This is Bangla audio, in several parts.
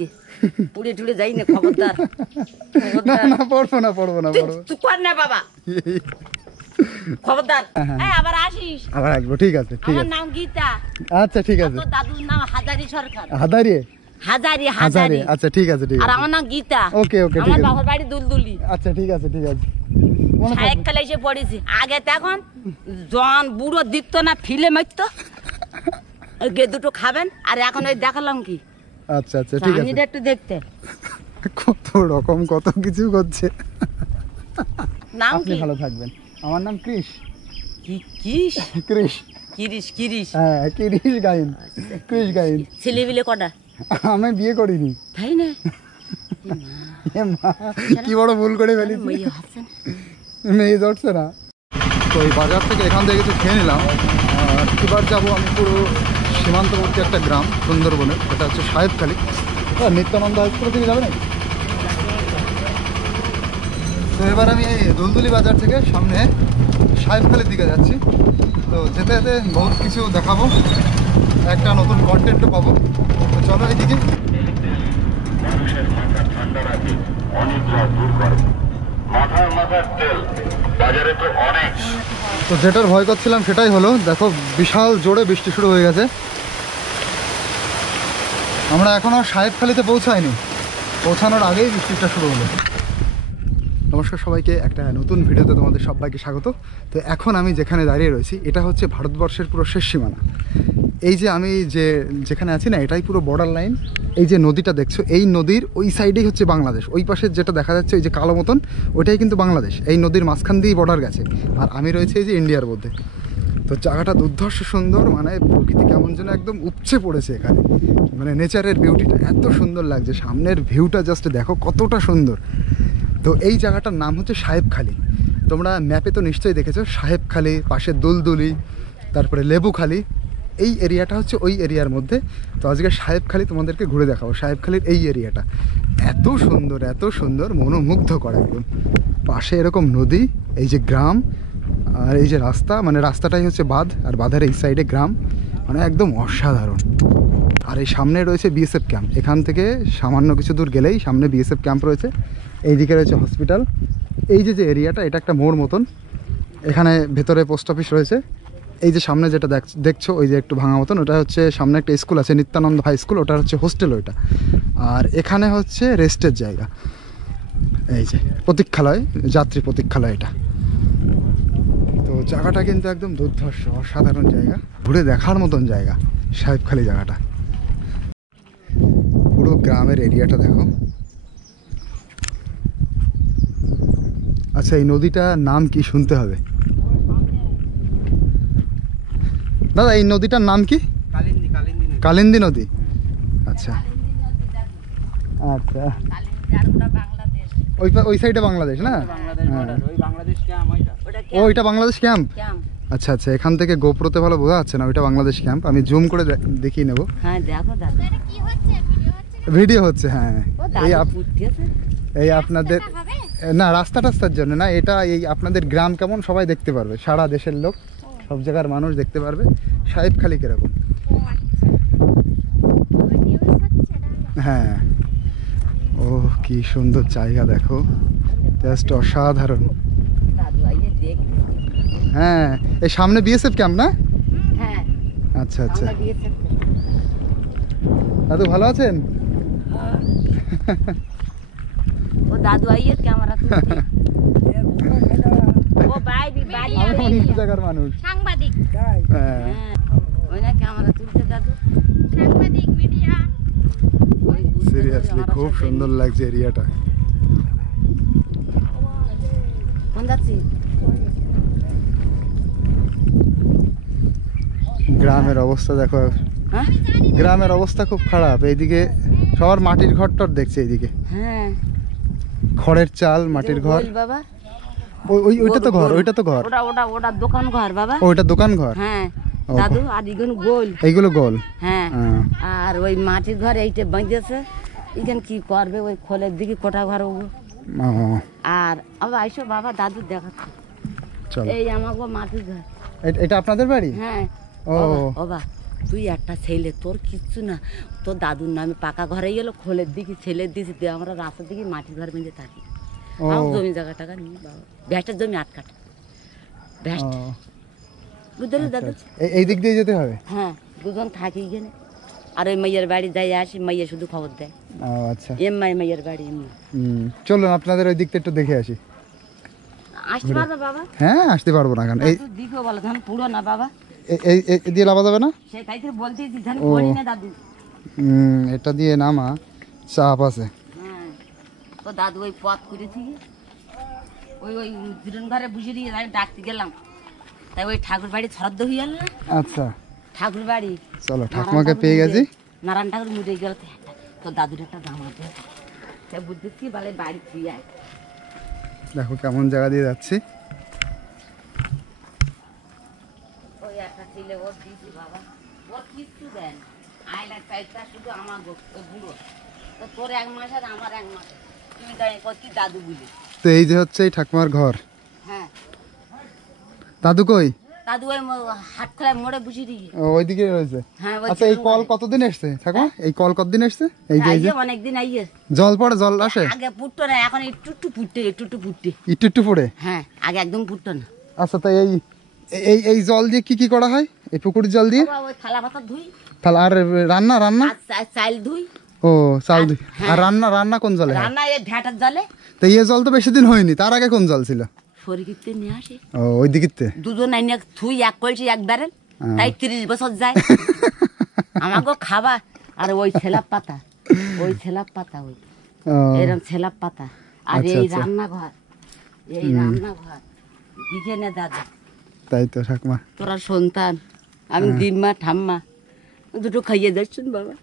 গে পুড়ে টুড়ে যাই না খবরদার না পড়বো না তুই কর না বাবা খবরদার আবার আসিস আবার আসবো ঠিক আছে আমার নাম গীতা আচ্ছা ঠিক আছে তোর দাদুর নাম হাজারি সরকার হাজারি আচ্ছা ঠিক আছে আর আমার নাম গীতা ওকে আমার বাবার বাড়ি দুলদুলি আচ্ছা ঠিক আছে সাইকেলে এসে পড়েছি আগে তখন জন বুড়ো দিত না ফিলে মারতো গে দুটো খাবেন আর এখন ওই দেখালাম কি আচ্ছা ঠিক আছে একটু দেখতে কত রকম কত কিছু করছে নাম আপনি কি ভালো থাকবেন আমার নাম কৃষ হ্যাঁ কৃষ গাইন ছেলে বিলে কটা আমি বিয়ে করিনি তাই না কি বড় ভুল করে ফেলেছি মেয়ে ধরছে না তো এই বাজার থেকে এখান থেকে কিছু খেয়ে নিলাম আর এবার যাবো আমি পুরো সীমান্তবর্তী একটা গ্রাম সুন্দরবনের এটা হচ্ছে সাহেবখালী নিত্যানন্দ হাই স্কুল থেকে যাবে না তো এবার আমি এই দুলদুলি বাজার থেকে সামনে সাহেবখালীর দিকে যাচ্ছি তো যেতে যেতে বহুত কিছু দেখাবো একটা নতুন কন্টেন্টও পাবো তো চলো এইদিকে তো যেটার ভয় করছিলাম সেটাই হলো দেখো বিশাল জোরে বৃষ্টি শুরু হয়ে গেছে আমরা এখনো সাহেবখালীতে পৌঁছাইনি পৌঁছানোর আগেই বৃষ্টিটা শুরু হলো নমস্কার সবাইকে একটা নতুন ভিডিওতে তোমাদের সবাইকে স্বাগত তো এখন আমি যেখানে দাঁড়িয়ে রয়েছি এটা হচ্ছে ভারতবর্ষের পুরো শেষ সীমানা এই যে আমি যেখানে আছি না এটাই পুরো বর্ডার লাইন এই যে নদীটা দেখছো এই নদীর ওই সাইডেই হচ্ছে বাংলাদেশ ওই পাশে যেটা দেখা যাচ্ছে ওই যে কালো মতন ওইটাই কিন্তু বাংলাদেশ এই নদীর মাঝখান দিয়েই বর্ডার গেছে আর আমি রয়েছে এই যে ইন্ডিয়ার মধ্যে তো জায়গাটা দুর্ধর্ষ সুন্দর মানে প্রকৃতি কেমন যেন একদম উপচে পড়েছে এখানে মানে নেচারের বিউটিটা এত সুন্দর লাগছে সামনের ভিউটা জাস্ট দেখো কতটা সুন্দর তো এই জায়গাটার নাম হচ্ছে সাহেবখালী তোমরা ম্যাপে তো নিশ্চয়ই দেখেছো সাহেবখালী পাশে দুলদুলি তারপরে লেবুখালী এই এরিয়াটা হচ্ছে ওই এরিয়ার মধ্যে তো আজকে সাহেবখালী তোমাদেরকে ঘুরে দেখাবো সাহেবখালীর এই এরিয়াটা এত সুন্দর মনোমুগ্ধ করা একদম পাশে এরকম নদী এই যে গ্রাম আর এই যে রাস্তা মানে রাস্তাটাই হচ্ছে বাঁধ আর বাঁধের এই সাইডে গ্রাম মানে একদম অসাধারণ আর এই সামনে রয়েছে বিএসএফ ক্যাম্প এখান থেকে সামান্য কিছু দূর গেলেই সামনে বিএসএফ ক্যাম্প রয়েছে এইদিকে রয়েছে হসপিটাল এই যে এরিয়াটা এটা একটা মোড় মতন এখানে ভেতরে পোস্ট অফিস রয়েছে এই যে সামনে যেটা দেখছো ওই যে একটু ভাঙা মতন ওটা হচ্ছে সামনে একটা স্কুল আছে নিত্যানন্দ হাই স্কুল ওটা হচ্ছে হোস্টেল ওইটা আর এখানে হচ্ছে রেস্টের জায়গা এই যে প্রতীক্ষালয় যাত্রী প্রতীক্ষালয় এটা তো জায়গাটা কিন্তু একদম দুর্ধর্ষ অসাধারণ জায়গা ঘুরে দেখার মতন জায়গা সাহেবখালী জায়গাটা পুরো গ্রামের এরিয়াটা দেখো আচ্ছা এই নদীটার নাম কি শুনতে হবে দাদা এই নদীটার নাম কি কালিন্দী নদী আচ্ছা আচ্ছা ওই সাইডে বাংলাদেশ না ওইটা বাংলাদেশ ক্যাম্প আচ্ছা এখান থেকে গোপ্রোতে ভালো বোঝা যাচ্ছে না ওইটা বাংলাদেশ ক্যাম্প আমি জুম করে দেখিয়ে নেবো ভিডিও হচ্ছে হ্যাঁ এই আপনাদের না রাস্তার জন্য না এটা এই আপনাদের গ্রাম কেমন সবাই দেখতে পারবে সারা দেশের লোক সব জায়গার মানুষ দেখতে পারবে সাহেবখালী কিরকম হ্যাঁ ও কি সুন্দর জায়গা দেখো জাস্ট অসাধারণ হ্যাঁ এই সামনে বিএসএফ ক্যাম্প না আচ্ছা দাদু ভালো আছেন ও দাদু আইয়ে ক্যামেরা তুলছে ও বাড়ি অন্য জায়গার মানুষ সাংবাদিক হ্যাঁ ওই না ক্যামেরা তুলছে দাদু সাংবাদিক মিডিয়া সিরিয়াসলি খুব সুন্দর লাগছে এরিয়াটা কোন যাচ্ছি গ্রামের অবস্থা দেখো গ্রামের অবস্থা খুব খারাপ এইদিকে সবার মাটির ঘর দেখছে এইদিকে হ্যাঁ খড়ের চাল মাটির ঘর বাবা ওইটা তো ঘর ওটা দোকান ঘর বাবা ওইটা দোকান ঘর হ্যাঁ দাদু আর এইগুলো গোল হ্যাঁ আর ওই মাটির ঘর এইটা বাঁধেছে এখানে কি করবে ওই খোলের দিকে কোটা ঘর আর আবার আইসো বাবা দাদু দেখাচ্ছে এই আমাকে মাটির ঘর এটা আপনাদের বাড়ি হ্যাঁ ও বাবা তুই একটা ছেলে তোর কিচ্ছু না তোর দাদুর নামে পাকা ঘরে গেলো, খোলের দিকে ছেলের দিকে দিয়ে আমরা রাস্তার দিকে মাটির ঘর বেঁধে থাকি। আমার জমি জায়গা টাকা নিই বাবা, ভ্যাটের জমি 8 কাঠা ভ্যাট, বুঝলি দাদু? এই দিক দিয়ে যেতে হবে? হ্যাঁ, দুজন থাকি এখানে। আর ওই মাইয়ের বাড়ি যাই আসি, মাইয়া শুধু খবর দেয়। আচ্ছা, এমআই মাইয়ের বাড়ি এমনি। চলুন আপনাদের ওই দিকটা একটু দেখে আসি। আসতে পারবে বাবা? হ্যাঁ, আসতে পারবো না কেন? এই দিকে বলো ধান পুরো না বাবা, এই দিয়ে নামা যাবে না? সে তাই তো বলতেছি ধান পড়ি না দাদু। এটা দিয়ে নামা চাপ আছে। হ্যাঁ, তো দাদু ওই পথ করেছি, ওই ওই জিরন ঘরে বুঝে দিয়ে আমি ডাকতে গেলাম, তাই ওই ঠাকুর বাড়ি ছরাদ্দ হয়ে গেল না। আচ্ছা, ঠাকুর বাড়ি, চলো ঠাকুমাকে পেয়ে গেছি। নারায়ণ ঠাকুর মুড়ে গেল, তো দাদুর একটা জামা দেয়, তাই বুঝতেছি বলে বাড়ি ফিরে আয়। দেখো কেমন জায়গা দিয়ে যাচ্ছি। ওই একটা ছেলে ওর দিয়েছি বাবা, ওর কিচ্ছু দেন আইলার পাইপটা শুধু আমার বুড়ো, তো তোর 1 মাস আর আমার 1 মাস, তুমি তাই করছি দাদু বুঝি। তো এই যে হচ্ছে এই ঠাকুমার ঘর। হ্যাঁ, দাদু কই? দাদু ওই হাট খোলায় মোড়ে বুঝিয়ে দিয়ে। ওইদিকে রয়েছে। হ্যাঁ, আচ্ছা, এই কল কতদিন এসছে ঠাকুমা? এই কল কতদিন এসছে? এই যে অনেকদিন আইয়ে জল পড়ে, জল আসে? আগে পুটতো না, এখন একটু ফুটতে একটু একটু পড়ে। হ্যাঁ, আগে একদম ফুটতো না। আচ্ছা, তাই এই জল দিয়ে কি করা হয়? এই পুকুরের জল দিয়ে ওই থালা ভাতা ধুই, তাহলে আর রান্না আর চাল ধুই। ও, চাল ধুই। আর রান্না কোন জলে? রান্না এই ভ্যাটার জলে। তো এই জল তো বেশি দিন হয়নি, তার আগে কোন জল ছিল? শরীরতে নিয়ে আসে। ও, ওই দিকে দুজন আইনে থুই, এক কলছি এক ব্যারেল, তাই 30 বছর যায় আমাকে খাবা। আর ওই ছেলাপ পাতা, ওই এরকম ছেলাপ পাতা। আর এই রান্নাঘর, এখানে দাদা। তাই তো ঠাকুমা, তোরা সন্তান, আমি দিম্মা ঠাম্মা, দুটো খাইয়ে যাচ্ছেন বাবা।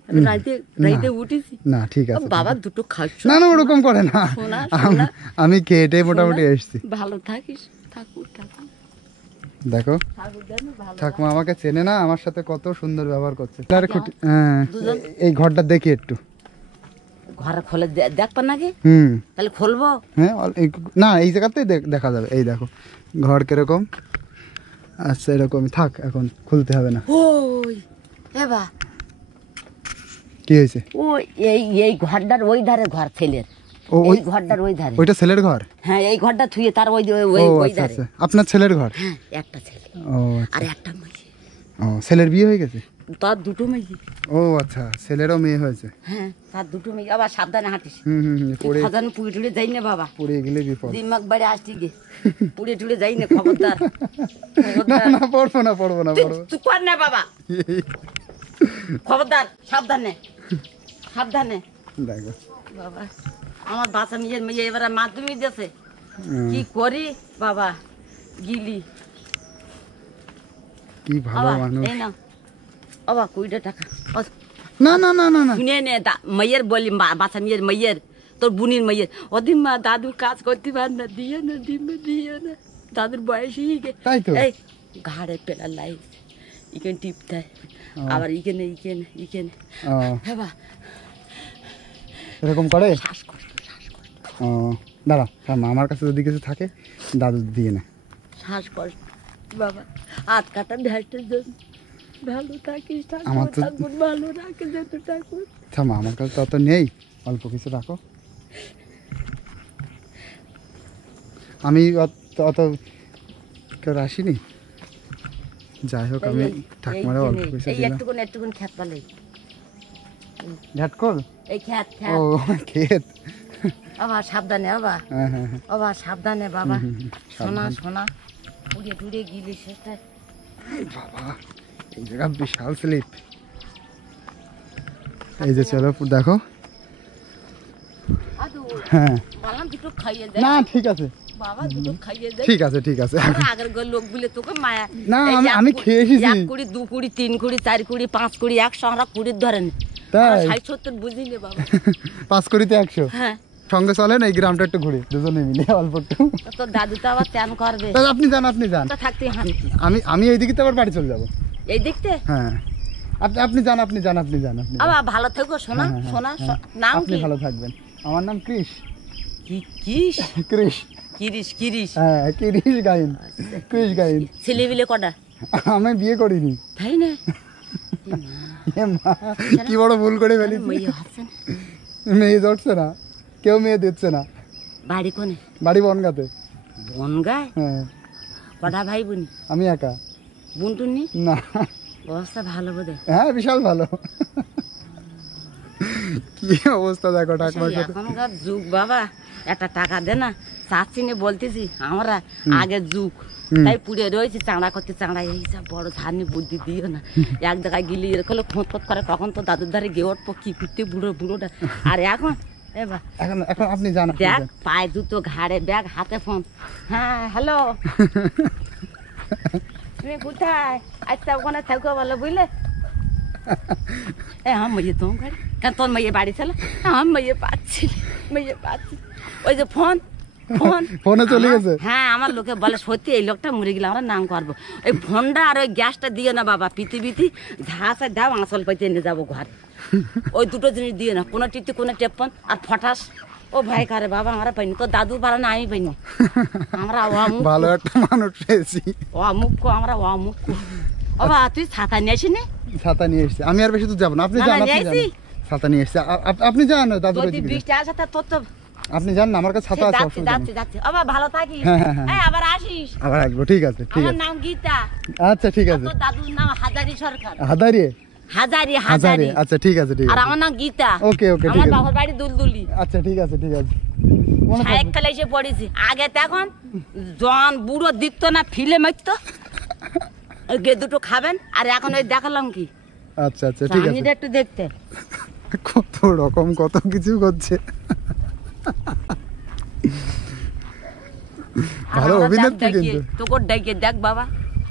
রাইতে উঠেছি না, ঠিক আছে বাবা, দুটো খাচ্ছ না, ওরকম করে না। আমি খেয়েটে মোটামুটি এসছি। ভালো থাকিস, ঠাকুর ঠাকুর। দেখো ঠাকুমা আমাকে চেনে না, আমার সাথে কত সুন্দর ব্যবহার করছে। এই ঘরটা দেখি একটু। ঘরে খোলে দেখবা নাকি? তাহলে খুলবো। হ্যাঁ, না, এই জায়গাতেই দেখা যাবে। এই দেখো ঘর কিরকম। আচ্ছা, এরকমই থাক, এখন খুলতে হবে না। ওই এবা কি হয়েছে? ওই এই ঘরটার ওই ধারে ঘর ছেলের, ওই ঘরটার ওই ধারে। ওইটা ছেলের ঘর? হ্যাঁ, এই ঘরটা থুয়ে তার ওই ধারে। আপনার ছেলের ঘর? হ্যাঁ, একটা ছেলে আর একটা মেয়ে। ও, ছেলের বিয়ে হয়ে গেছে? তার দুটো মেয়ে। ও আচ্ছা, ছেলেরও মেয়ে হয়েছে? হ্যাঁ, তার দুটো মেয়ে। আবার সাবধানে হাঁটিস, পুড়ে টুড়ে যাই না বাবা, পুড়ে গেলে বিপদ। দিমাগ বাড়ি আসছি গে, পুড়ে টুড়ে যাই না, খবরদার। না, পড়বো না। তুই কর না বাবা, খবরদার, সাবধানে। দেখো বাবা, আমার বাচ্চা মেয়ে এবারে মাধ্যমিক দিয়েছে, কি করি বাবা, গিলি। কি ভালো মানুষ। এই না বাবা, 20 টাকা। না, শুনে নে, মেয়ের বলি, বাচ্চা মেয়ের, তোর বুনির মেয়ের। ওদিন মা দাদুর কাজ করতে পার না, দিয়ে না, দাদুর বয়সই তাই তো। এই ঘাড়ে পেলার লাইট, ইকেন টিপতে, আবার ইকেনে হ্যাঁ বা, এরকম করে। শ্বাসকষ্ট। ও, দাঁড়া, আমার কাছে যদি কিছু থাকে দাদু দিয়ে না। শ্বাসকষ্ট বাবা, হাত কাটা ভ্যাটের জন্য। ভালো থাকিস আমার তো ঠাকুর, ভালো রাখে যত ঠাকুর। থামা, আমার কাছে তো অত নেই, অল্প কিছু রাখো। আমি অত আসিনি, যাই হোক, আমি ঠাকুমার অল্প কিছু দিলাম। একটুকুন খেত পালে, ঝাটকল, এই খেত। ও, খেত। বাবা সাবধানে, বাবা সাবধানে বাবা, সোনা উড়ে গিলি সেটা। বাবা, এই জায়গা বিশাল স্লিপ। এই যে চলো দেখো। হ্যাঁ, দুটো খাইয়ে দেয় না, ঠিক আছে বাবা, দুটো খাইয়ে দেয়। ঠিক আছে। আগের লোক বলে তোকে মায়া না, আমি খেয়ে এসেছি। 1 কুড়ি 2 কুড়ি 3 কুড়ি 4 কুড়ি 5 কুড়ি 100, আমরা 20 ধরেন, 60-70 বুঝি নে বাবা। 5 কুড়িতে 100। হ্যাঁ, সঙ্গে চলেন, এই গ্রামটা একটু ঘুরি দুজনে মিলে অল্প একটু। তো দাদু তো আবার চান করবে। আপনি যান। থাকতে আমি এই দিকে তো আবার বাড়ি চলে যাবো। এই দেখতে? হ্যাঁ, আপনি যান। আবার ভালো থেকো সোনা। নাম আপনি কি? ভালো থাকবেন। আমার নাম কৃষ। কৃষ? হ্যাঁ, কৃষ গাইন। ছেলে বিলে কটা? আমি বিয়ে করিনি। তাই না? কি বড় ভুল করে ফেলেছি। মেয়ে হচ্ছে না, মেয়ে ধরছে না, কেউ মেয়ে দিচ্ছে না। বাড়ি কোনে? বাড়ি বনগাতে। বনগায়? হ্যাঁ। কটা ভাই বোনি? আমি একা। বোন টুনি? না। অবস্থা ভালো বোধ? হ্যাঁ বিশাল ভালো। কি অবস্থা দেখো ঠাকুমার সাথে। এখনকার যুগ বাবা, একটা টাকা দে না, চাচ্ছি না বলতেছি আমরা আগের যুগ, তাই পুড়ে রয়েছি চাঁড়া করতে। চাঁড়া এইসব বড় ধানি বুদ্ধি দিও না, এক জায়গায় গেলে এরকম খোঁত খোঁত করে কখন তো দাদুর ধারে গিয়ে উঠবো কি করতে বুড়োটা। আর এখন এখন এখন আপনি জানেন, দেখ পায়ে জুতো, ঘাড়ে ব্যাগ, হাতে ফোন। হ্যাঁ হ্যালো, তুমি কোথায়? আচ্ছা ওখানে থাকো বলো বুঝলে। হ্যাঁ মেয়ে তো গাড়ি কেন তোর মেয়ে বাড়ি ছিল? হ্যাঁ মেয়ে পাচ্ছি, ওই যে ফোনে চলে গেছে। হ্যাঁ আমার লোকে বলে সত্যি এই লোকটা মরে গেলে আমরা নাম করবো। ওই ফোনটা আর ওই গ্যাসটা দিয়ে না বাবা, পৃথিবীতে ধাস আর দাও আঁচল পাইতে এনে যাবো ঘরে। ওই দুটো জিনিস দিয়ে না, কোনো টিপতে কোনো টেপন আর ফটাস। ও ভাই কারে বাবা আমরা পাইনি, তোর দাদু পারে না আমি পাইনি। আমরা ভালো একটা মানুষ পেয়েছি। অমুক্ষ, আমরা অমুক্ষ। ও বা তুই ছাতা নিয়ে আসিনি? ছাতা নিয়ে এসেছি আমি, আর বেশি দূর যাবো না। আপনি যান, ছাতা নিয়ে এসেছি। আপনি যান দাদুর ওইদিকে। বৃষ্টি আসে তা তোর তো আপনি যান না, আমার কাছে ছাতা আছে। যাচ্ছি। আবার ভালো থাকিস। হ্যাঁ আবার আসিস। আবার আসবো, ঠিক আছে ঠিক আছে। আমার নাম গীতা। আচ্ছা ঠিক আছে। তোর দাদুর নাম হাজারি সরকার। হাজারি। আচ্ছা ঠিক আছে ঠিক আছে। আর আমার নাম গীতা। ওকে ওকে ঠিক আমার আছে। বাবার বাড়ি দুলদুলি। আচ্ছা ঠিক আছে ঠিক আছে। সাহেব খেলে এসে পড়েছি। আগে তো এখন জন বুড়ো দিত না, ফিলে মারতো। গে দুটো খাবেন। আর এখন ওই দেখালাম কি। আচ্ছা আচ্ছা ঠিক আছে। আমি একটু দেখতে কত রকম কত কিছু করছে। ভালো অভিনেত্রী কিন্তু। তোকে ডেকে দেখ বাবা,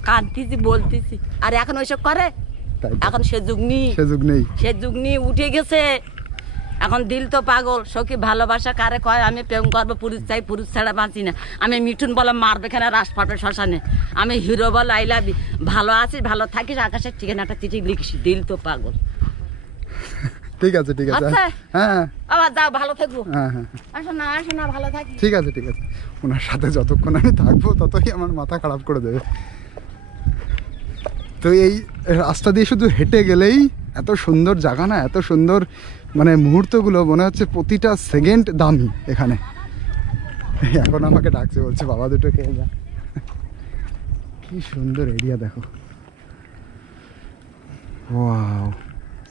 কাঁদতেছি বলতেছি। আর এখন ওইসব করে? এখন সে যুগ নেই, উঠে গেছে। এখন দিল তো পাগল। সখী ভালোবাসা কারে কয়? আমি প্রেম করবো, পুরুষ চাই, পুরুষ ছাড়া বাঁচি না। আমি মিঠুন বলে মারবে এখানে রাস পাবে শ্মশানে। আমি হিরো বলে আই লাভ ইউ। ভালো আছিস, ভালো থাকিস, আকাশের ঠিকানাটা চিঠি লিখিস। দিল তো পাগল। ঠিক আছে ঠিক আছে। হ্যাঁ আবার যাও, ভালো থাকবো। হ্যাঁ হ্যাঁ আসো না ভালো থাকি। ঠিক আছে ঠিক আছে। ওনার সাথে যতক্ষণ আমি থাকবো ততই আমার মাথা খারাপ করে দেবে। তো এই রাস্তা দিয়ে শুধু হেঁটে গেলেই এত সুন্দর জায়গা না, এত সুন্দর মানে মুহূর্তগুলো মনে হচ্ছে প্রতিটা সেকেন্ড দামি এখানে। এখন আমাকে ডাকছে, বলছে বাবা দুটো খেয়ে যা। কি সুন্দর এরিয়া দেখো। ওয়াও,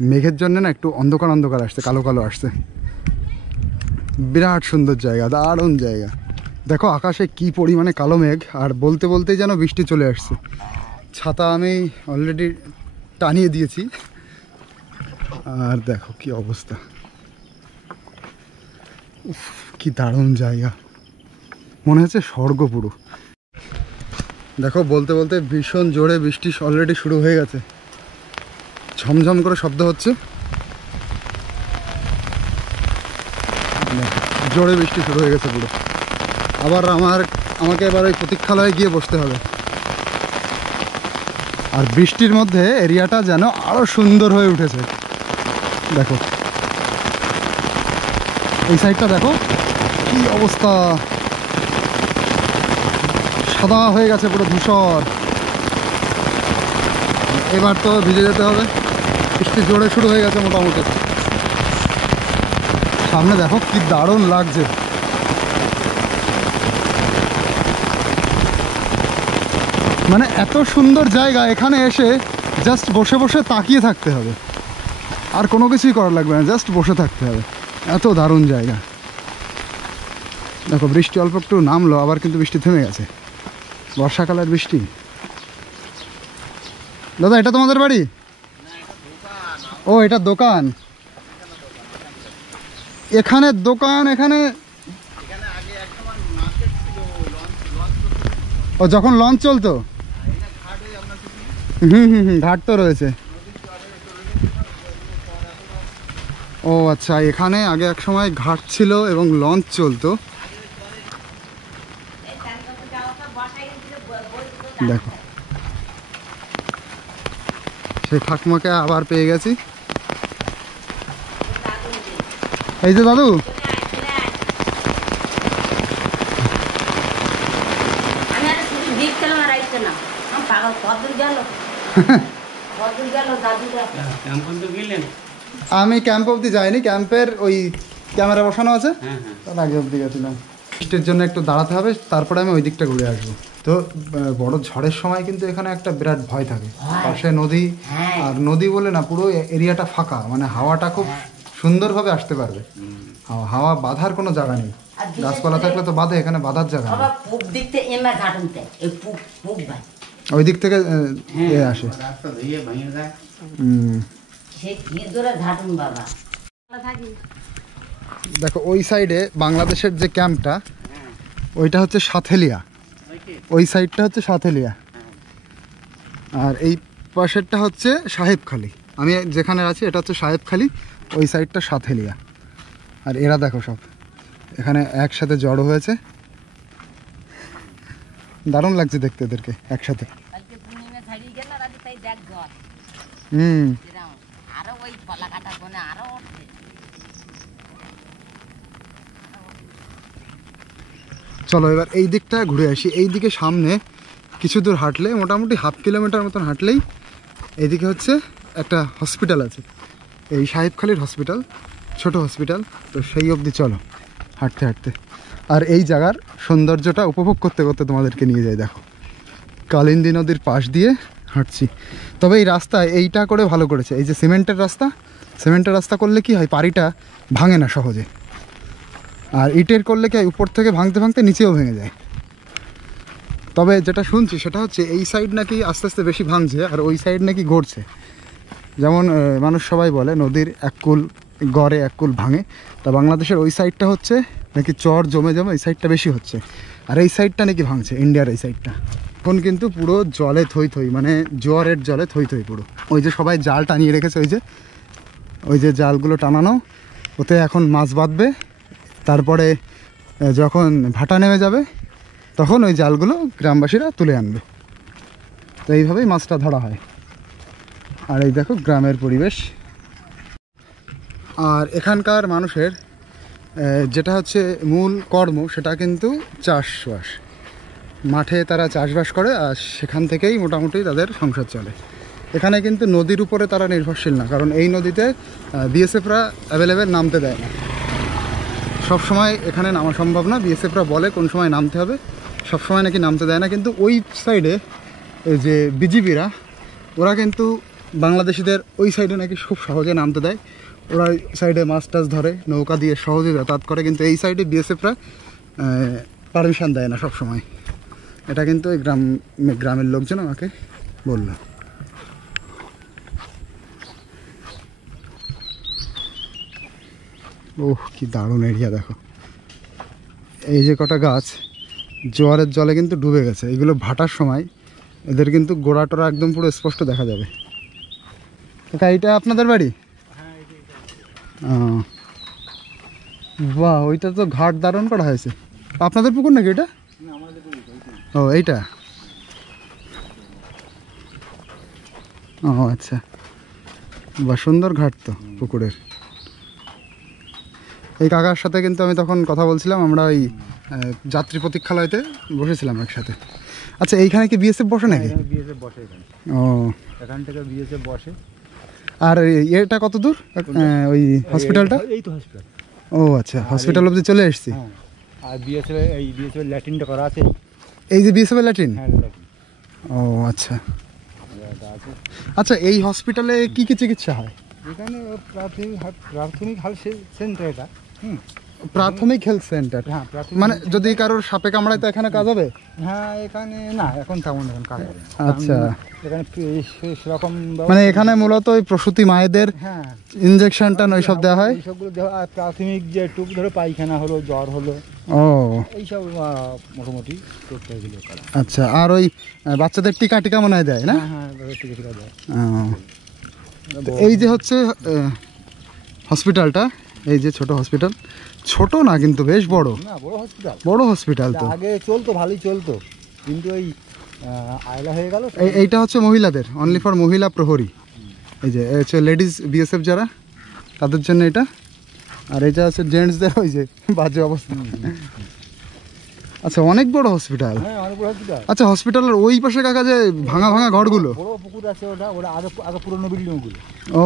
মেঘের জন্য না একটু অন্ধকার আসছে, কালো আসছে। বিরাট সুন্দর জায়গা, দারুণ জায়গা। দেখো আকাশে কি পরিমাণে কালো মেঘ, আর বলতে বলতেই যেন বৃষ্টি চলে আসছে। ছাতা আমি অলরেডি টানিয়ে দিয়েছি। আর দেখো কি অবস্থা, কি দারুণ জায়গা, মনে হচ্ছে স্বর্গ পুরো। দেখো বলতে বলতে ভীষণ জোরে বৃষ্টি অলরেডি শুরু হয়ে গেছে, ঝমঝম করে শব্দ হচ্ছে, জোরে বৃষ্টি শুরু হয়ে গেছে পুরো। আবার আমাকে এবার ওই প্রতীক্ষালয়ে গিয়ে বসতে হবে। আর বৃষ্টির মধ্যে এরিয়াটা যেন আরো সুন্দর হয়ে উঠেছে। দেখো এই সাইডটা দেখো কি অবস্থা, সাদা হয়ে গেছে পুরো ধূসর। এবার তো ভিজে যেতে হবে, বৃষ্টি জোরে শুরু হয়ে গেছে মোটামুটি। সামনে দেখো কি দারুণ লাগছে। মানে এত সুন্দর জায়গা, এখানে এসে জাস্ট বসে বসে তাকিয়ে থাকতে হবে, আর কোনো কিছুই করার লাগবে না, জাস্ট বসে থাকতে হবে। এত দারুণ জায়গা। দেখো বৃষ্টি অল্প একটু নামলো, আবার কিন্তু বৃষ্টি থেমে গেছে। বর্ষাকালের বৃষ্টি। দাদা এটা তোমাদের বাড়ি? ও এটা দোকান, এখানে দোকান। এখানে ও যখন লঞ্চ চলতো, ঘাট তো রয়েছে। ও আচ্ছা, এখানে আগে এক সময় ঘাট ছিল এবং লঞ্চ চলতো। দেখো সেই ঠাকুমাকে আবার পেয়ে গেছি। এই যে দাদু, আমি ক্যাম্প অবধি যাইনি, ক্যাম্পের ওই ক্যামেরা বসানো আছে, তার আগে অবধি গেছিলাম। বৃষ্টির জন্য একটু দাঁড়াতে হবে, তারপরে আমি ওই দিকটা ঘুরে আসবো। তো বড় ঝড়ের সময় কিন্তু এখানে একটা বিরাট ভয় থাকে, পাশে নদী, আর নদী বলে না, পুরো এরিয়াটা ফাঁকা, মানে হাওয়াটা খুব সুন্দরভাবে আসতে পারবে। হাওয়া বাঁধার কোনো জায়গা নেই, গাছপালা থাকলে তো বাঁধে, এখানে বাঁধার জায়গা নেই। ওই দিক থেকে আসে। দেখো ওই সাইডে বাংলাদেশের যে ক্যাম্পটা, ওইটা হচ্ছে সাথেলিয়া, ওই সাইডটা হচ্ছে সাথেলিয়া, আর এই পাশেরটা হচ্ছে সাহেবখালী। আমি যেখানে আছি এটা হচ্ছে সাহেবখালী, ওই সাইডটা সাথেলিয়া। আর এরা দেখো সব এখানে একসাথে জড়ো হয়েছে, দারুণ লাগছে দেখতে এদেরকে একসাথে। চলো এবার এই দিকটা ঘুরে আসি। এই দিকে সামনে কিছু দূর হাঁটলে, মোটামুটি 1/2 কিলোমিটার মতন হাঁটলেই এইদিকে হচ্ছে একটা হসপিটাল আছে, এই সাহেবখালীর হসপিটাল, ছোট হসপিটাল। তো সেই অবধি চলো হাঁটতে হাঁটতে, আর এই জায়গার সৌন্দর্যটা উপভোগ করতে করতে তোমাদেরকে নিয়ে যাই। দেখো কালিন্দী নদীর পাশ দিয়ে হাঁটছি। তবে এই রাস্তায় এইটা করে ভালো করেছে, এই যে সিমেন্টের রাস্তা, সিমেন্টের রাস্তা করলে কি হয়, পাড়িটা ভাঙে না সহজে। আর ইটের করলে কি হয়, উপর থেকে ভাঙতে ভাঙতে নিচেও ভেঙে যায়। তবে যেটা শুনছি সেটা হচ্ছে এই সাইড নাকি আস্তে আস্তে বেশি ভাঙছে, আর ওই সাইড নাকি গড়ছে। যেমন মানুষ সবাই বলে নদীর এক কুল গড়ে এক কুল ভাঙে, তা বাংলাদেশের ওই সাইডটা হচ্ছে নাকি চর জমে জমে এই সাইডটা বেশি হচ্ছে, আর এই সাইডটা নাকি ভাঙছে, ইন্ডিয়ার এই সাইডটা। এখন কিন্তু পুরো জলে থই থই, মানে জোয়ারের জলে থই থই পুরো। ওই যে সবাই জাল টানিয়ে রেখেছে, ওই যে জালগুলো টানানো, ওতে এখন মাছ বাঁধবে, তারপরে যখন ভাটা নেমে যাবে তখন ওই জালগুলো গ্রামবাসীরা তুলে আনবে। তো এইভাবেই মাছটা ধরা হয়। আর এই দেখো গ্রামের পরিবেশ। আর এখানকার মানুষের যেটা হচ্ছে মূল কর্ম, সেটা কিন্তু চাষবাস। মাঠে তারা চাষবাস করে, আর সেখান থেকেই মোটামুটি তাদের সংসার চলে। এখানে কিন্তু নদীর উপরে তারা নির্ভরশীল না, কারণ এই নদীতে বিএসএফরা অ্যাভেলেবেল নামতে দেয় না। সব সময় এখানে নামা সম্ভব না, বিএসএফরা বলে কোন সময় নামতে হবে, সব সময় নাকি নামতে দেয় না। কিন্তু ওই সাইডে যে বিজিবিরা, ওরা কিন্তু বাংলাদেশিদের ওই সাইডে নাকি খুব সহজে নামতে দেয়। ওরা ওই সাইডে মাছ টাছ ধরে, নৌকা দিয়ে সহজে যাতায়াত করে, কিন্তু এই সাইডে বিএসএফরা পারমিশন দেয় না সব সময়। এটা কিন্তু এই গ্রামের লোকজন আমাকে বলল। ওহ কি দারুণ এরিয়া দেখো। এই যে কটা গাছ জোয়ারের জলে কিন্তু ডুবে গেছে, এগুলো ভাটার সময় এদের কিন্তু গোড়া টোড়া একদম পুরো স্পষ্ট দেখা যাবে। এইটা আপনাদের বাড়ি? বাহ, ওইটা তো ঘাট দারুণ করা হয়েছে। আপনাদের পুকুর নাকি এটা? ও এইটা, ও আচ্ছা, বাহ সুন্দর ঘাট তো পুকুরের। এই কাকার সাথে কিন্তু আমি তখন কথা বলছিলাম, আমরা ওই যাত্রী প্রতীক্ষালয়তে বসেছিলাম একসাথে। আচ্ছা এইখানে কি বিএসএফ বসে নাকি? বিএসএফ বসে এখানে। ও এখান থেকে বিএসএফ বসে। আর এটা কত দূর ওই হসপিটালটা? এই তো হসপিটাল। ও আচ্ছা, হসপিটাল অবধি চলে এসেছি। আর বিএসএফ এই বিএসএফ ল্যাট্রিনটা করা আছে। এই যে বিএসএফ ল্যাট্রিন? হ্যাঁ ল্যাট্রিন। ও আচ্ছা আচ্ছা, এই হসপিটালে কি কি চিকিৎসা হয়? এখানে প্রাথমিক হেলথ সেন্টার এটা। প্রাথমিক হেলথ সেন্টার, মানে যদি কারোর সাপে কামড়ায় তো এখানে কাজ হবে? হ্যাঁ এখানে না, এখন তেমন এখন কাজ হবে। আচ্ছা, এখানে সেরকম মানে এখানে মূলত ওই প্রসূতি মায়েদের ইনজেকশনটা ওইসব দেওয়া হয়, এইসবগুলো দেওয়া। আর প্রাথমিক যে টুক ধরে পায়খানা হলো, জ্বর হলো, ও এইসব মোটামুটি করতে এগুলো করা। আচ্ছা, আর ওই বাচ্চাদের টিকা টিকা মনে হয় দেয় না? হ্যাঁ টিকা দেয়। এই যে হচ্ছে হসপিটালটা, এই যে ছোট হসপিটাল, ছোট না কিন্তু বেশ বড়। না বড় হসপিটাল, বড় হসপিটাল তো। আগে চলতো, ভালোই চলতো, কিন্তু এই আয়লা হয়ে গেল। এইটা হচ্ছে মহিলাদের, অনলি ফর মহিলা প্রহরী। এই যে হচ্ছে লেডিস বিএসএফ যারা, তাদের জন্য এটা। আর এটা হচ্ছে জেন্টসদের, ওই যে বাজে অবস্থা। আচ্ছা, অনেক বড় হসপিটাল। হ্যাঁ অনেক বড় হসপিটাল। আচ্ছা, হসপিটালের ওই পাশে কাকা যে ভাঙা ভাঙা ঘরগুলো, বড় পুকুর আছে ওটা, ওটা আগে আগে পুরনো বিল্ডিং ওগুলো, ও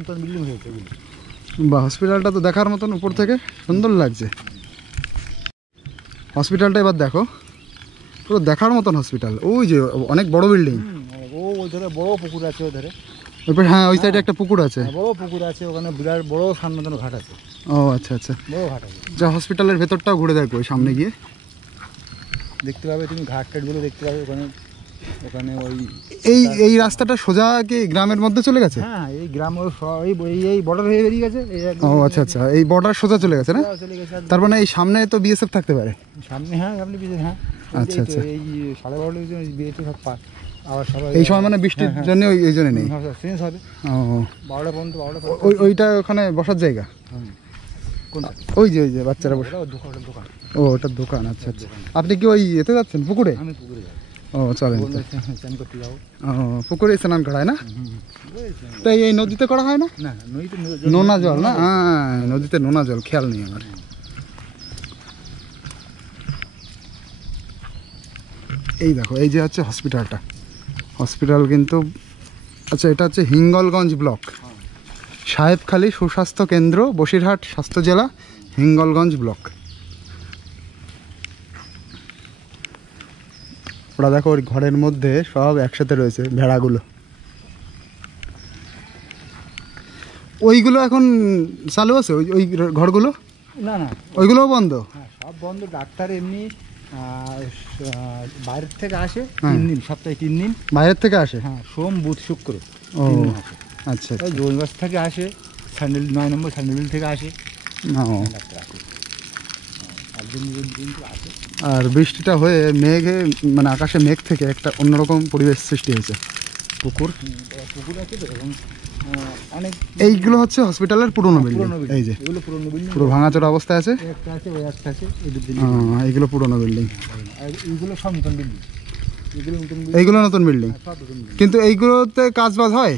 নতুন বিল্ডিং হয়েছে ওগুলো। বা হসপিটালটা তো দেখার মতন, উপর থেকে সুন্দর লাগছে হসপিটালটা। এবার দেখো, পুরো দেখার মতন হসপিটাল। ওই যে অনেক বড় বিল্ডিং, ওই ধরে বড় পুকুর আছে ওধারে। হ্যাঁ ওই সাইডে একটা পুকুর আছে, বড় পুকুর আছে ওখানে, বিরাট বড় সানমাতানো ঘাট আছে। ও আচ্ছা আচ্ছা, বড় ঘাট আছে। যা হসপিটালের ভেতরটাও ঘুরে দেখো, ওই সামনে গিয়ে দেখতে পাবে তুমি, ঘাট টাটগুলো দেখতে পাবে ওখানে। ওখানে ওই এই রাস্তাটা সোজা কি গ্রামের মধ্যে চলে গেছে? হ্যাঁ এই গ্রাম এই বর্ডার হয়ে বেরিয়ে গেছে। ও আচ্ছা আচ্ছা, এই বর্ডার সোজা চলে গেছে না? চলে গেছে তার মানে এই সামনে তো বিএসএফ থাকতে পারে সামনে। হ্যাঁ আপনি হ্যাঁ আচ্ছা আচ্ছা, এই 12:30 বিয়েতে সব পার আবার সবাই এই সময় মানে বৃষ্টির জন্য ওই জন্য নেই। চেঞ্জ হবে ও 12টা পর্যন্ত। ওইটা ওখানে বসার জায়গা? কোনটা? ওই যে বাচ্চারা বসে, দোকান। ও ওটার দোকান। আচ্ছা আচ্ছা, আপনি কি ওই এতে যাচ্ছেন পুকুরে? আমি পুকুরে যাই, ও চলেন, চান করতে যাবো। ও পুকুরে স্নান করা হয় না? তাই এই নদীতে করা হয় না? না নদীতে নোনা জল না? হ্যাঁ নদীতে নোনা জল, খেয়াল নেই আমার। এই দেখো, এই যে হচ্ছে হসপিটালটা, হসপিটাল কিন্তু। আচ্ছা, এটা হচ্ছে হিঙ্গলগঞ্জ ব্লক, সাহেবখালী সুস্বাস্থ্য কেন্দ্র, বসিরহাট স্বাস্থ্য জেলা, হিঙ্গলগঞ্জ ব্লক। ওরা দেখো ওর ঘরের মধ্যে সব একসাথে রয়েছে ভেড়াগুলো। ওইগুলো এখন চালু আছে? ওই ঘরগুলো? না না ওইগুলোও বন্ধ? হ্যাঁ সব বন্ধ। ডাক্তার এমনি বাইরের থেকে আসে হ্যাঁ। 3 দিন, সপ্তাহে 3 দিন বাইরের থেকে আসে? হ্যাঁ সোম বুধ শুক্র ও 3 দিন আসে। আচ্ছা ওই জোরবাস থেকে আসে, স্যান্ডেল 9 নম্বর স্যান্ডেল থেকে আসে ও। ডাক্তার আসে। একদিন কিন্তু আসে। আর বৃষ্টিটা হয়ে মেঘে, মানে আকাশে মেঘ থেকে একটা অন্যরকম পরিবেশ সৃষ্টি হয়েছে। পুকুর পুকুর আছে তো, এবং অনেক। এইগুলো হচ্ছে হসপিটালের পুরনো বিল্ডিং, পুরনো বিল্ডিং, এই যে এগুলো পুরনো বিল্ডিং, পুরো ভাঙাচোরা অবস্থায় আছে। একটা আছে ওই একটা আছে, এই দুটো এইগুলো পুরনো বিল্ডিং, আর এইগুলো সব নতুন বিল্ডিং। এগুলো নতুন বিল্ডিং, এইগুলো নতুন বিল্ডিং। সব নতুন বিল্ডিং। কিন্তু এইগুলোতে কাজ বাজ হয়?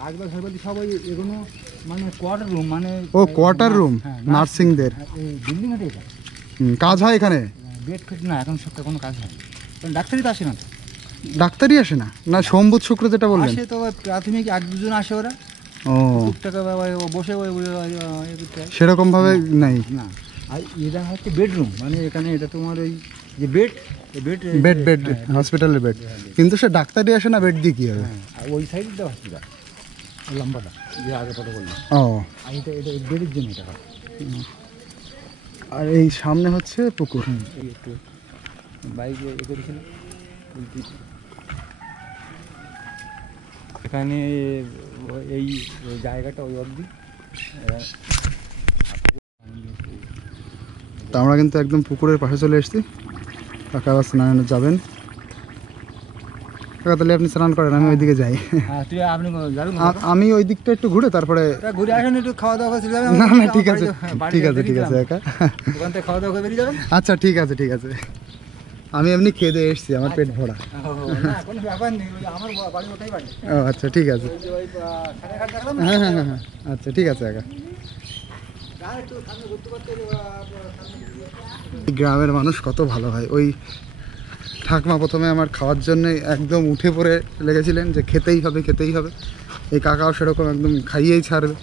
কাজ বাজ হয় বলতে সব ওই এগুলো মানে কোয়ার্টার রুম, মানে ও কোয়ার্টার রুম, হ্যাঁ, নার্সিংদের এই বিল্ডিং আছে এটা। কাজ হয় এখানে? বেড ফেড না, এখন সবটা কোনো কাজ হয় না, কারণ ডাক্তারই তো আসে না তো। ডাক্তারই আসে না? না সোম বুধ শুক্র যেটা বললেন? আসে তো ওই প্রাথমিক 1-2 জন আসে ওরা, ও টুকটাক বসে সেরকম ভাবে নাই না। আর এটা হচ্ছে বেডরুম, মানে এখানে এটা তোমার ওই যে বেড বেড বেড হসপিটালের বেড। কিন্তু সে ডাক্তারই আসে না, বেড দিয়ে কি হবে? আর ওই সাইডটা হসপিটাল লম্বাটা যে আগে ফটো করলাম। ও আর এটা বেডের জন্য এটা হয়। আর এই সামনে হচ্ছে পুকুর। এই একটু বাইকে এ করেছিল এখানে, এই জায়গাটা ওই অবধি। তা আমরা কিন্তু একদম পুকুরের পাশে চলে এসেছি। কাকা আবার স্নানে যাবেন। কাকা তাহলে আপনি স্নান করেন, আমি ওইদিকে যাই। তুই আপনি যাবেন? আমি ওই দিকটা একটু ঘুরে তারপরে ঘুরে আসেন, একটু খাওয়া দাওয়া করে যাবেন। না না ঠিক আছে ঠিক আছে ঠিক আছে কাকা, ওখান থেকে খাওয়া দাওয়া করে বেরিয়ে যাবেন। আচ্ছা ঠিক আছে ঠিক আছে, আমি এমনি খেয়ে দিয়ে এসেছি, আমার পেট ভরা। না কোনো ব্যাপার নেই, আমার বাড়ি ওটাই বাড়ি। ও আচ্ছা ঠিক আছে, ওই সাড়ে দেখলাম। হ্যাঁ হ্যাঁ হ্যাঁ আচ্ছা ঠিক আছে কাকা। গ্রামের মানুষ কত ভালো হয়। ওই ঠাকমা প্রথমে আমার খাওয়ার জন্য একদম উঠে পড়ে লেগেছিলেন যে খেতেই হবে খেতেই হবে। এই কাকাও সেরকম একদম খাইয়েই ছাড়বে।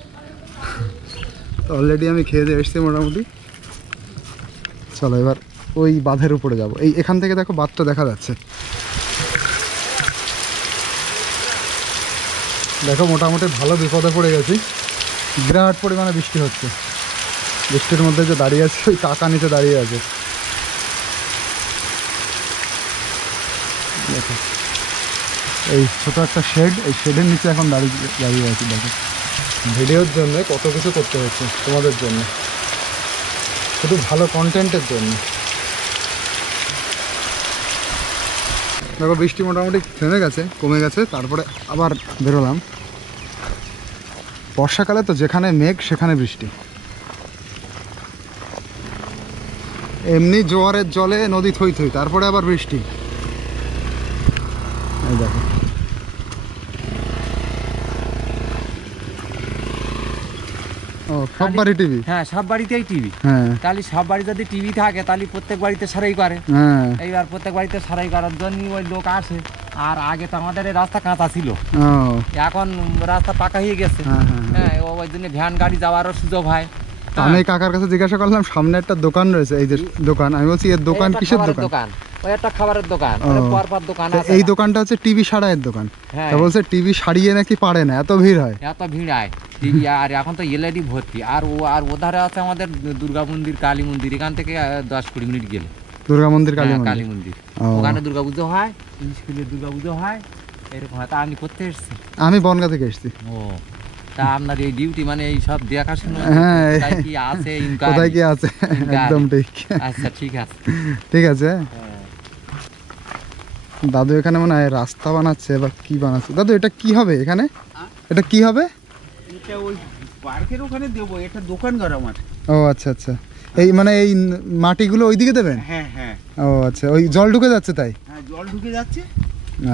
তো অলরেডি আমি খেয়ে দিয়ে এসেছি মোটামুটি। চলো এবার ওই বাঁধের উপরে যাব। এখান থেকে দেখো বাঁধটা দেখা যাচ্ছে। দেখো মোটামুটি ভালো বিপদে পড়ে গেছি, বিরাট পরিমাণে বৃষ্টি হচ্ছে। বৃষ্টির মধ্যে যে দাঁড়িয়ে আছে, ওই কাকা নিচে দাঁড়িয়ে আছে। দেখো এই ছোট একটা শেড, এই শেডের নিচে এখন দাঁড়িয়ে আছি। দেখো ভিডিওর জন্য কত কিছু করতে হচ্ছে তোমাদের জন্য, শুধু ভালো কন্টেন্টের জন্য। দেখো বৃষ্টি মোটামুটি থেমে গেছে, কমে গেছে, তারপরে আবার বেরোলাম। বর্ষাকালে তো যেখানে মেঘ সেখানে বৃষ্টি। এমনি জোয়ারের জলে নদী থই থই, তারপরে আবার বৃষ্টি। এই দেখো ও সব বাড়ি টিভি। হ্যাঁ সব বাড়িতেই টিভি। হ্যাঁ তাহলে সব বাড়ি যদি টিভি থাকে তাহলে প্রত্যেক বাড়িতে সারাই করে। হ্যাঁ এইবার প্রত্যেক বাড়িতে সারাই করার জন্য ওই লোক আসে। আর আগে তো আমাদের এই রাস্তা কাঁচা ছিল, ও এখন রাস্তা পাকা হয়ে গেছে। হ্যাঁ হ্যাঁ হ্যাঁ ওই জন্য ভ্যান গাড়ি যাওয়ারও সুযোগ হয়। তো আমি কাকার কাছে জিজ্ঞাসা করলাম, সামনে একটা দোকান রয়েছে, এই যে দোকান, আমি বলছি এর দোকান এই একটা কিসের খাবারের দোকান? ওই একটা খাবারের দোকান, ও। পরপর দোকান তো আছে। এই দোকানটা হচ্ছে টিভি সারাইয়ের দোকান। হ্যাঁ তা বলছে টিভি সারিয়ে নাকি পারে না, এত ভিড় হয়। এত ভিড় হয় টিভি। আর এখন তো এলইডি ভর্তি। আর ওধারে আছে আমাদের দুর্গা মন্দির, কালী মন্দির, এখান থেকে 10-20 মিনিট গেলে দুর্গা মন্দির, কালী হ্যাঁ, কালী মন্দির। মন্দির। ও। ওখানে দুর্গা পুজো হয়, স্কুলে দুর্গা পুজো হয়, এরকম হয়। তা আপনি করতে এসছি? আমি বনগা থেকে এসেছি। ও, তা আপনার এই ডিউটি মানে এই সব দেখাশোনা, হ্যাঁ। কোথায় কি আছে, কোথায় কি আছে, একদম ঠিক। আচ্ছা ঠিক আছে। ঠিক আছে। হ্যাঁ। দাদু এখানে মনে হয় রাস্তা বানাচ্ছে বা কি বানাচ্ছে। দাদু এটা কি হবে এখানে, এটা কি হবে? এটা ওই পার্কের ওখানে দেবো, এটা দোকান ঘর আমার। ও আচ্ছা আচ্ছা, এই মানে এই মাটিগুলো ওইদিকে দেবেন? হ্যাঁ হ্যাঁ ও আচ্ছা, ওই জল ঢুকে যাচ্ছে তাই? হ্যাঁ, জল ঢুকে যাচ্ছে,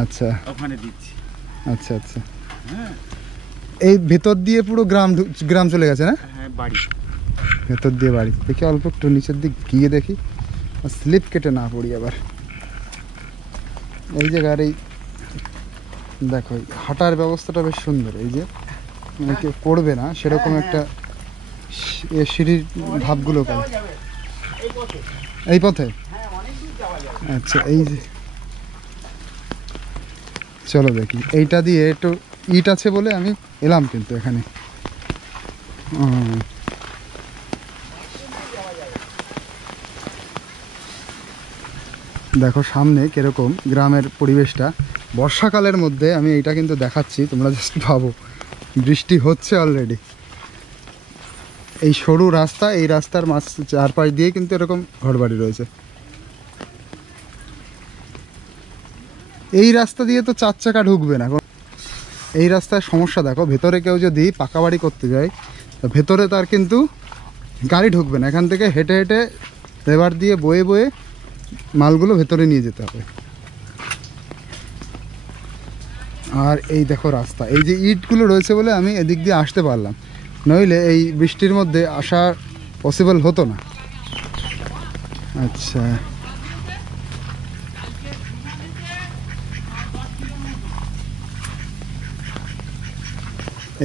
আচ্ছা ওখানে দিচ্ছি। আচ্ছা আচ্ছা। হ্যাঁ এই ভেতর দিয়ে পুরো গ্রাম চলে গেছে না? হ্যাঁ, বাড়ি। ভেতর দিয়ে বাড়ি। দেখি অল্প একটু নিচের দিক গিয়ে দেখি, স্লিপ কেটে না পড়ি আবার। এই জায়গার এই দেখো, এই হাঁটার ব্যবস্থাটা বেশ সুন্দর। এই যে মানে কেউ পড়বে না সেরকম একটা সিঁড়ির ধাপগুলো করে এই পথে। আচ্ছা, এই যে চলো দেখি, এইটা দিয়ে একটু ইট আছে বলে আমি এলাম কিন্তু এখানে। দেখো সামনে কিরকম গ্রামের পরিবেশটা। বর্ষাকালের মধ্যে আমি এইটা কিন্তু দেখাচ্ছি, তোমরা জাস্ট ভাবো। বৃষ্টি হচ্ছে অলরেডি, এই সরু রাস্তা, এই রাস্তার চারপাশ দিয়ে কিন্তু এরকম ঘরবাড়ি রয়েছে। এই রাস্তা দিয়ে তো 4 চাকা ঢুকবে না। এই রাস্তার সমস্যা দেখো, ভেতরে কেউ যদি পাকা বাড়ি করতে যায়, তো ভেতরে তার কিন্তু গাড়ি ঢুকবে না। এখান থেকে হেঁটে হেঁটে লেবার দিয়ে বয়ে বয়ে মালগুলো ভেতরে নিয়ে যেতে হবে। আর এই দেখো রাস্তা, এই যে ইটগুলো রয়েছে বলে আমি এদিক দিয়ে আসতে পারলাম, নইলে এই বৃষ্টির মধ্যে আসা পসিবল হতো না। আচ্ছা,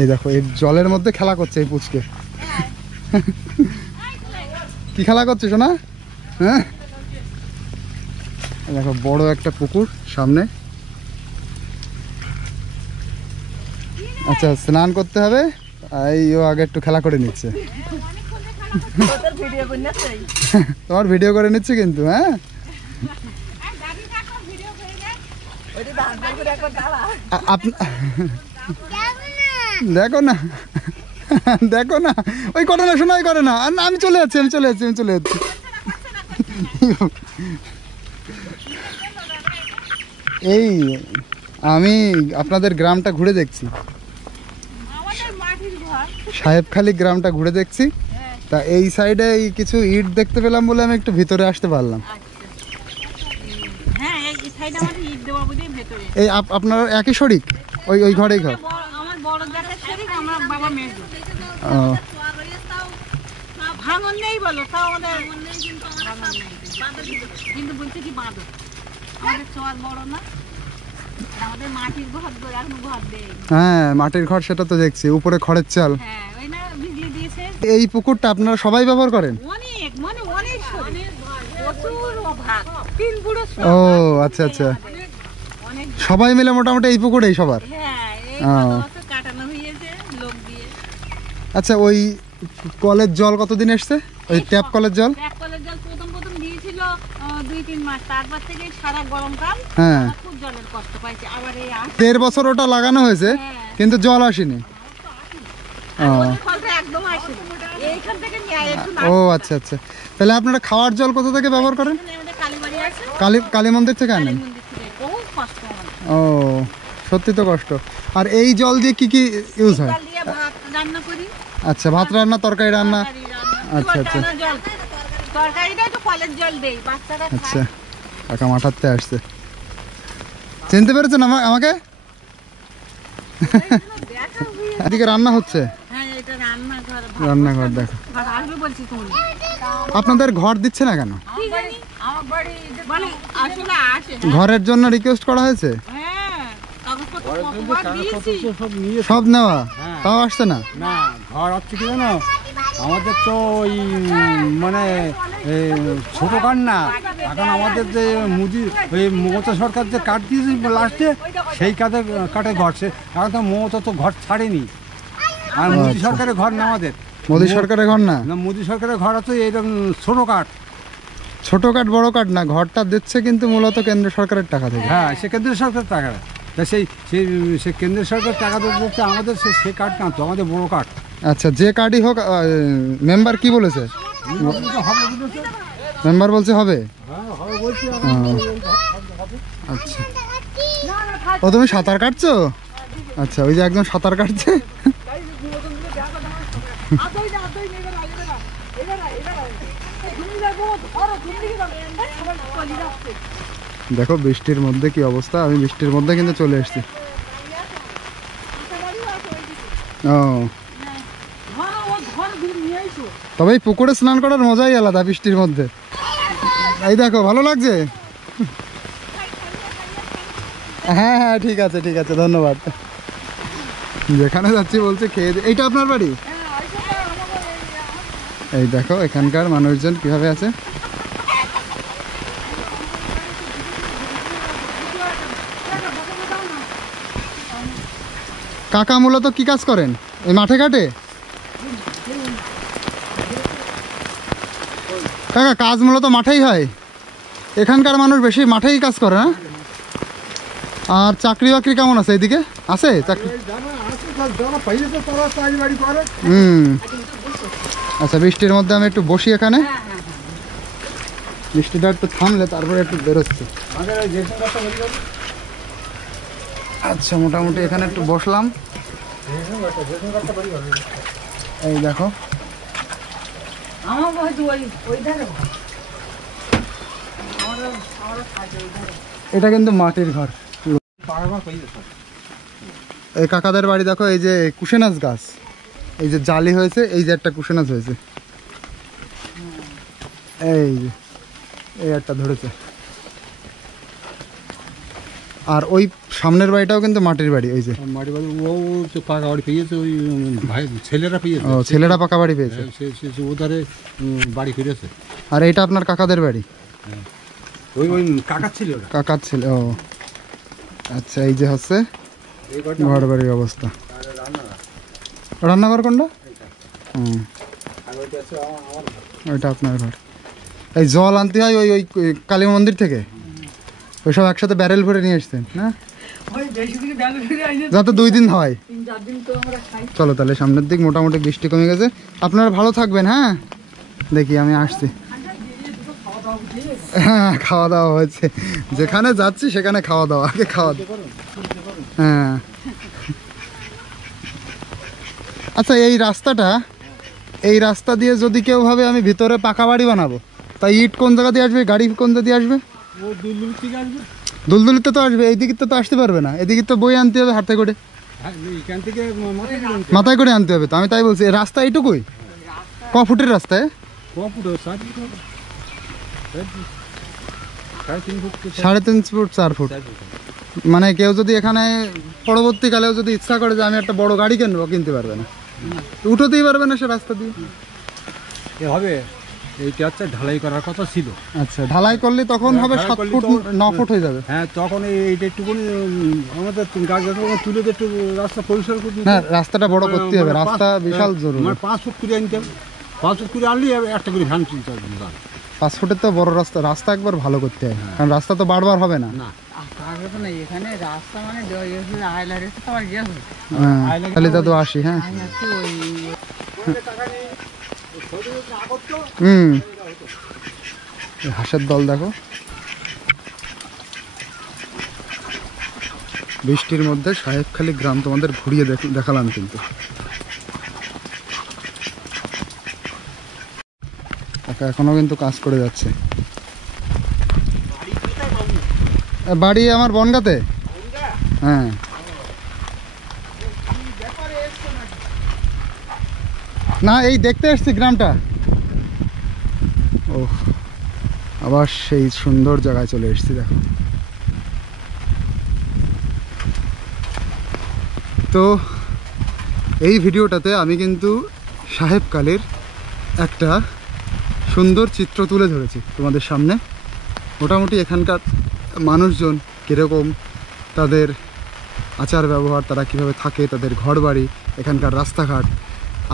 এই দেখো এই জলের মধ্যে খেলা করছে এই পুচকে। কি খেলা করছে শোনা? হ্যাঁ, দেখো বড় একটা পুকুর সামনে। আচ্ছা, স্নান করতে হবে, এই ও আগে একটু খেলা করে নিচ্ছে। তোমার ভিডিও করে নিচ্ছে কিন্তু। হ্যাঁ, দেখো না, দেখো না, ওই করে না, শোনাই করে না। আমি চলে যাচ্ছি, আমি চলে যাচ্ছি, আমি চলে যাচ্ছি। এই আমি আপনাদের গ্রামটা ঘুরে দেখছি, সাহেবখালী গ্রামটা ঘুরে দেখছি। তা এই সাইডে এই কিছু ইট দেখতে পেলাম বলে আমি একটু ভিতরে আসতে পারলাম। এই আপনার একই শরিক, ওই ওই ঘরেই ঘর? হ্যাঁ, মাটির ঘর, সেটা তো দেখছি, উপরে খড়ের চাল। এই পুকুরটা আপনারা সবাই ব্যবহার করেন? ও আচ্ছা আচ্ছা, সবাই মিলে মোটামুটি এই পুকুরেই সবার। আচ্ছা, ওই কলের জল কতদিন এসছে? ওই ট্যাপ কলের জল? প্রথম দিয়েছিল 2-3 মাস, তারপর থেকে সারা গরমকাল হ্যাঁ, খুব জলের কষ্ট পাইছি। আবার এই 1.5 বছর ওটা লাগানো হয়েছে, কিন্তু জল আসেনি। ও আচ্ছা আচ্ছা, তাহলে আপনারা খাওয়ার জল কোথা থেকে ব্যবহার করেন? কালী মন্দির থেকে আনেন? ও, সত্যি তো কষ্ট। আর এই জল দিয়ে কি কি ইউজ হয়? আচ্ছা, ভাত রান্না, তরকারি রান্না। আচ্ছা আচ্ছা আচ্ছা, কাকা মাঠাতে আসছে, চিনতে পেরেছেন আমাকে? এদিকে রান্না হচ্ছে? রান্নাঘর দেখো। আপনাদের ঘর দিচ্ছে না কেন? ঘরের জন্য রিকোয়েস্ট করা হয়েছে? সব নেওয়া, তাও আসছে না। না, ঘর হচ্ছে কি জানো, আমাদের তো ওই মানে ছোট কার্ড না, এখন আমাদের যে ওই মমতা সরকার যে কার্ড দিয়েছে লাস্টে, সেই কার্ডে ঘর, সে এখন তো মমতা তো ঘর ছাড়েনি। আর মোদী সরকারের ঘর না আমাদের। মোদী সরকারের ঘর না? না, মোদী সরকারের ঘর আছে এইরকম ছোট কার্ড। ছোট কার্ড বড় কার্ড না, ঘরটা দিচ্ছে কিন্তু মূলত কেন্দ্র সরকারের টাকা থেকে। হ্যাঁ, সে কেন্দ্র সরকারের টাকা। তা সেই কেন্দ্র সরকার টাকা দিচ্ছে আমাদের, সে কার্ড না তো, আমাদের বড় কার্ড। আচ্ছা, যে কার্ডই হোক, মেম্বার কি বলেছে? মেম্বার বলছে হবে। আচ্ছা, ও তুমি সাঁতার কাটছো? আচ্ছা, ওই যে একজন সাঁতার কাটছে। দেখো বৃষ্টির মধ্যে কি অবস্থা। আমি বৃষ্টির মধ্যে কিন্তু চলে এসেছি। ও, তবে এই পুকুরে স্নান করার মজাই আলাদা বৃষ্টির মধ্যে। এই দেখো, ভালো লাগছে? হ্যাঁ হ্যাঁ, ঠিক আছে ঠিক আছে, ধন্যবাদ। যেখানে যাচ্ছি বলছে খেয়ে দে। এইটা আপনার বাড়ি? এই দেখো এখানকার মানুষজন কিভাবে আছে। কাকা মূলত কি কাজ করেন? এই মাঠে ঘাটে? কাকা, কাজ মূলত মাঠেই হয়? এখানকার মানুষ বেশি মাঠেই কাজ করে না? আর চাকরি বাকরি কেমন আছে এইদিকে? আছে চাকরি? আচ্ছা, বৃষ্টির মধ্যে আমি একটু বসি এখানে। বৃষ্টিটা একটু থামলে তারপরে একটু বেরোচ্ছি। আচ্ছা, মোটামুটি এখানে একটু বসলাম। এই দেখো, এটা কিন্তু মাটির ঘর। এই কাকাদের বাড়ি দেখো, এই যে কুশেনাজ গাছ, এই যে জালি হয়েছে, এই যে একটা কুশেনাজ হয়েছে, এই যে এই একটা ধরেছে। আর ওই সামনের বাড়িটাও কিন্তু মাটির বাড়ি। ওই যে মাটির বাড়ি, ও তো পাকা বাড়ি পেয়েছে, ওই ভাই ছেলেরা পেয়েছে। ও, ছেলেরা পাকা বাড়ি পেয়েছে, ওধারে বাড়ি ফিরেছে। আর এইটা আপনার কাকাদের বাড়ি? ওই কাকার ছিল, কাকার ছেলে। ও আচ্ছা, এই যে হচ্ছে ঘর বাড়ির অবস্থা। রান্নাঘর কোনটা? হুম, ওইটা আপনার ঘর। এই জল আনতে হয় ওই ওই কালী মন্দির থেকে? ওইসব একসাথে ব্যারেল ভরে নিয়ে এসছেন না, যাতে 2 দিন হয়। চলো তাহলে সামনের দিক। মোটামুটি বৃষ্টি কমে গেছে। আপনারা ভালো থাকবেন। হ্যাঁ, দেখি আমি আসছি। হ্যাঁ, খাওয়া দাওয়া হয়েছে, যেখানে যাচ্ছি সেখানে খাওয়া দাওয়া, আগে খাওয়া দাওয়া। হ্যাঁ, আচ্ছা, এই রাস্তা দিয়ে যদি কেউ ভাবে আমি ভিতরে পাকা বাড়ি বানাবো, তাই ইট কোন জায়গা দিয়ে আসবে, গাড়ি কোন জায়গা দিয়ে আসবে? দুলদুলিতে তো আসবে, এইদিকে তো আসতে পারবে না। এদিকে তো বই আনতে হবে হাতে করে, মাথায় করে আনতে হবে। তো আমি তাই বলছি, রাস্তা এইটুকুই? ক ফুটের রাস্তায়? 3.5 ফুট 4 ফুট। মানে কেউ যদি এখানে পরবর্তীকালেও যদি ইচ্ছা করে যে আমি একটা বড় গাড়ি কিনবো, কিনতে পারবে না, উঠোতেই পারবে না সে রাস্তা দিয়ে। হবে এইটা হচ্ছে ঢালাই করার কথা ছিল। আচ্ছা, ঢালাই করলে তখন হবে 7 ফুট 9 ফুট হয়ে যাবে। হ্যাঁ, তখন এইটা একটুখানি আমাদের গাছ তুলে একটু রাস্তা পরিষ্কার করতে। হ্যাঁ, রাস্তাটা বড় করতে হবে, রাস্তা বিশাল জরুরি। 5 ফুট করে আনতে হবে, 5 ফুট করে আনলে একটা করে ভ্যান চলতে হবে। 5 ফুটের তো বড় রাস্তা একবার ভালো করতে হয়, কারণ রাস্তা তো বারবার হবে না। তাহলে তো আসি। হ্যাঁ, হাঁসের দল দেখো, বৃষ্টির মধ্যে সাহেবখালী গ্রাম তোমাদের ঘুরিয়ে দেখালাম। কিন্তু এখনো কিন্তু কাজ করে যাচ্ছে। বাড়ি আমার বনগাঁতে। হ্যাঁ, না এই দেখতে এসছি গ্রামটা। ও আবার সেই সুন্দর জায়গায় চলে এসেছি দেখো। তো এই ভিডিওটাতে আমি কিন্তু সাহেবকালের একটা সুন্দর চিত্র তুলে ধরেছি তোমাদের সামনে। মোটামুটি এখানকার মানুষজন কীরকম, তাদের আচার ব্যবহার, তারা কিভাবে থাকে, তাদের ঘরবাড়ি, এখানকার রাস্তাঘাট,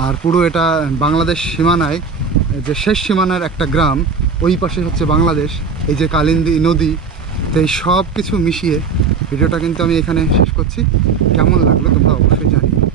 আর পুরো এটা বাংলাদেশ সীমানায় যে শেষ সীমানার একটা গ্রাম, ওই পাশে হচ্ছে বাংলাদেশ, এই যে কালিন্দী নদী। তো এই সব কিছু মিশিয়ে ভিডিওটা কিন্তু আমি এখানে শেষ করছি। কেমন লাগলো তোমরা অবশ্যই জানিও।